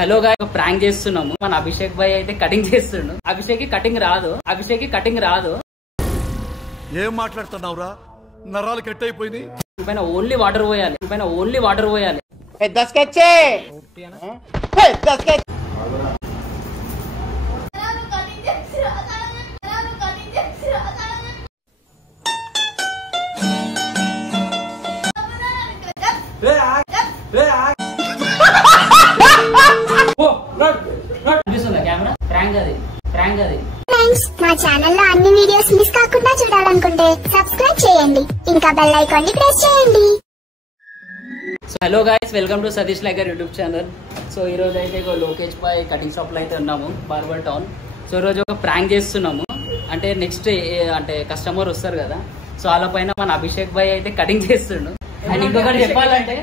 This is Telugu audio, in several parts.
హలో గాయ్ ప్రాంక్ చేస్తున్నాము. మన అభిషేక్ భాయ్ అయితే కటింగ్ చేస్తుండు. అభిషేక్ కటింగ్ రాదు. ఏం మాట్లాడుతున్నావురా? నరాలు కట్ అయిపోయింది. పైన ఓన్లీ వాటర్ పోయాలి. పెద్ద స్కెచ్ కెమెరా ప్రాంక్ అది. మా ఛానల్లో అన్ని వీడియోస్ మిస్ కాకుండా చూడాలనుకుంటే సబ్స్క్రైబ్ చేయండి, ఇంకా బెల్ ఐకాన్ ని ప్రెస్ చేయండి. So hello guys, welcome to Satish Liger YouTube channel. So ఈ రోజు అయితే లోకేష్ భాయ్ కటింగ్ షాప్ లో అయితే ఉన్నాము, బార్బర్ టౌన్. సో ఈ రోజు ఒక ప్రాంక్ చేస్తున్నాము. అంటే నెక్స్ట్ అంటే కస్టమర్ వస్తారు కదా, సో వాళ్ళ పైన మన అభిషేక్ భాయ్ అయితే కటింగ్ చేస్తుండు. అండ్ ఇంకొకటి చెప్పాలంటే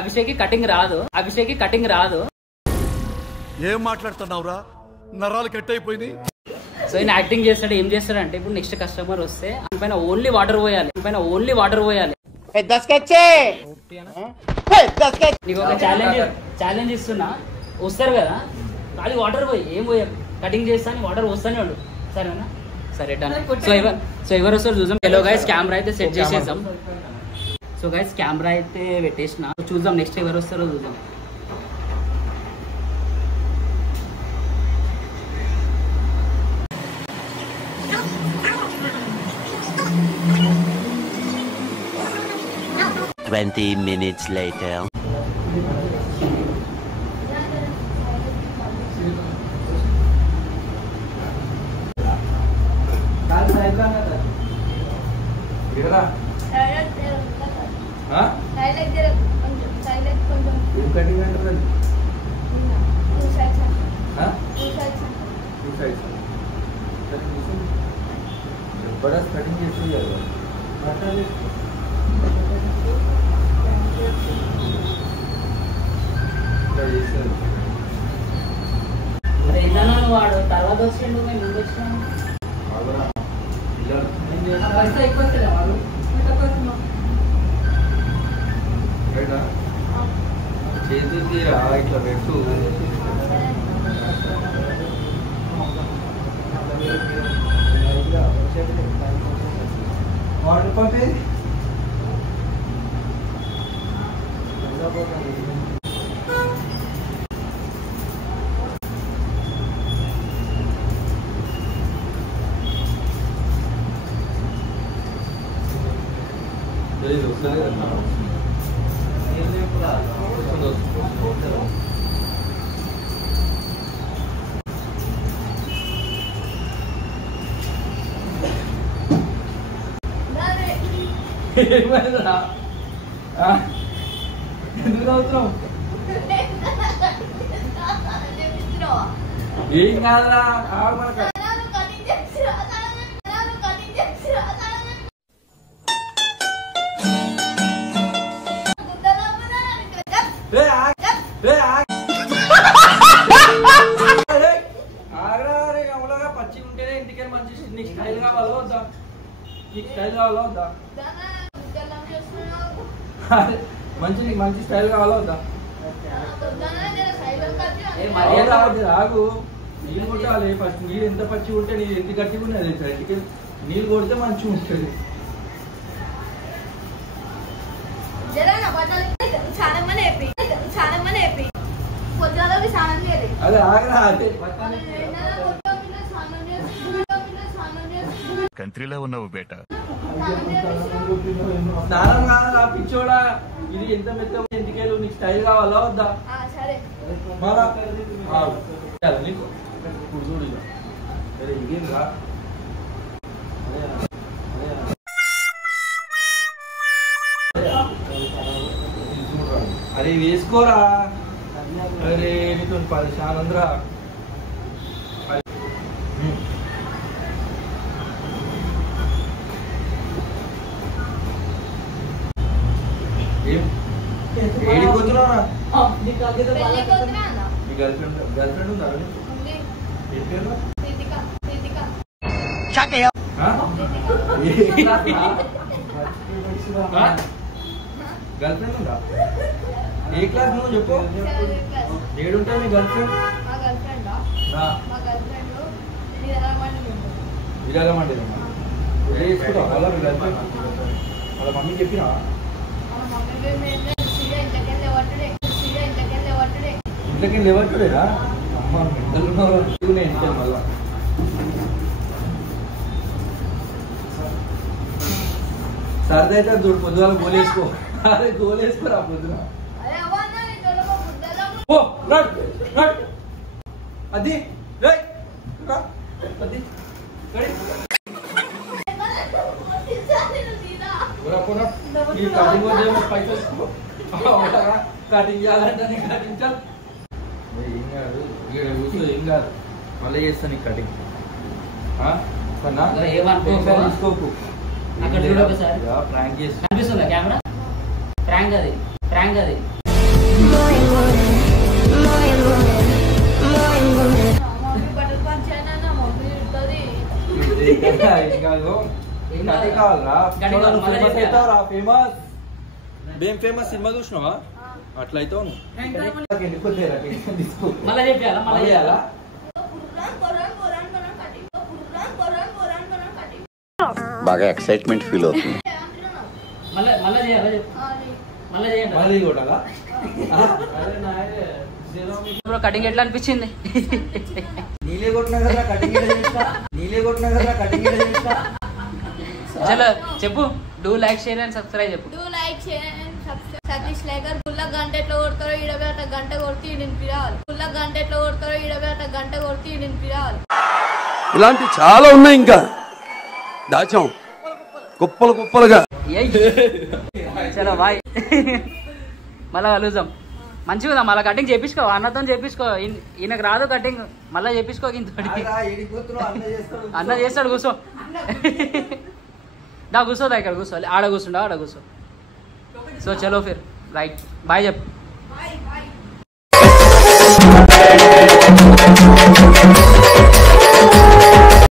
అభిషేక్ కటింగ్ రాదు. ఏం మాట్లాడుతున్నావురా? నరాలు కట్ అయిపోయింది. సో ఈయన యాక్టింగ్ చేస్తాడు. ఏం చేస్తాడంటే ఇప్పుడు నెక్స్ట్ కస్టమర్ వస్తే పైన ఓన్లీ వాటర్ పోయాలి. పెద్ద స్కెచ్ నీకు ఒక ఛాలెంజ్ ఇస్తున్నా. వస్తారు కదా, ఖాళీ వాటర్ పోయి ఏం పోయాలి, కటింగ్ చేస్తాను వాటర్ వస్తానే ఉండు, సరేనా? సరే డన్. సో ఎవరు వస్తారు చూద్దాం. హలో గైస్, కెమెరా అయితే సెట్ చేసేద్దాం. సో గైస్ కెమెరా అయితే పెట్టేసిన, చూద్దాం నెక్స్ట్ ఎవరు వస్తారో చూద్దాం. Twenty minutes later. వాడు తర్వాత వచ్చిండు, మేము ముందు వచ్చినాము. చేతురా ఇట్లా పెట్టు. వాటర్ పంపే ఎందుకు అవుతున్నావు? ఏం కాదురా, మనకు పచ్చి ఉంటేనే ఇంటికే మంచి. నీకు స్టైల్ కావాలో వద్దా? నీకు మంచి స్టైల్ కావాలో వద్దా? ఆగు, నీళ్ళు కొట్టాలి ఫస్ట్. నీళ్ళు ఎంత పచ్చి ఉంటే నీళ్ళు ఎంత గట్టిగా ఉన్నది ఇంటికి. నీళ్ళు కొడితే మంచిగా ఉంటుంది. అదే ఆగరా, అదే కంట్రీలో ఉన్నావు బేట. స్నానం కాదా పిచ్చోడా? ఇది ఎంత మెత్త ఎందుకేళ్ళు. నీకు స్టైల్ కావాలా వద్దా? నీకు చూడు ఇదేం రా. అరే వేసుకోరా. అరే నీతో పరిశానంద్రా. ఏడిపోతున్నారా? మీ గర్ల్ఫ్రెండ్ ఉందా? ఏం పేరు? గర్ల్ఫ్రెండ్ ఉందా? ఏ క్లాస్ నువ్వు చెప్పు ఏడుంటా మీ గర్ల్ ఫ్రెండ్ విరాగమండి చేసుకుంటా వాళ్ళ మీ గర్ల్ ఫ్రెండ్ వాళ్ళ మమ్మీ చెప్పినా ఇంట్లోకి లేవట్లేదా అమ్మ ఇంట్లో ఇంట్లో మళ్ళా సరదా అయితే చూడు పొద్దుగాల గోలేసుకో అరే గోలేసుకోరా పొద్దున ఓ నట్ నట్ అది రేయ్ రా అది రెడీ ora pora ఈ కటింగ్ వదేమో పైసలు కటింగ్ చేయాలంటే నీ కటింగ్ చల్ ఏం కాదు ఈడ కూర్చో ఏం కాదు మళ్ళీ చేస్తాను ఈ కటింగ్ సన్నా ఏమనుకో తీసుకోకు అక్కడ చూడు ఒకసారి ప్రాంక్ చేసి కనిపిస్తుందా కెమెరా ప్రాంక్ అది ఫేమస్ ఏం ఫేమస్ సినిమా చూసినావా అట్లయితే మళ్ళీ చెప్పాలా మళ్ళీ చేయాలా బాగా ఎక్సైట్మెంట్ ఫీల్ అవుతుంది. మళ్ళీ చేయాలా చెప్పు మళ్ళీ చేయండి మళ్ళీ కొట్టాలా కటింగ్ ఎట్లా అనిపించింది నీలే కొట్టినా కదా కటింగ్ చేస్తా చలో చెప్పు do like share and subscribe చెప్పు సతీష్ లేకర్ పుల్ల గంట ఎట్లా కొడతారో 21 గంట కొడితే నింపిరావాలి ఇలాంటి చాలా ఉన్నాయి ఇంకా దాచాం కుప్పలుగా చలో బాయ్ మళ్ళా కలుద్దాం మంచిగా మళ్ళీ కటింగ్ చేపించుకో అన్నతో చేపించుకో ఈయనకు రాదు కటింగ్ మళ్ళీ చేపించుకో ఇంతటి అన్న చేస్తాడు కూర్చో దా కూర్చోదా ఇక్కడ కూర్చోవాలి ఆడ కూర్చో సో చలో ఫిర్ రైట్ బాయ్ చెప్పు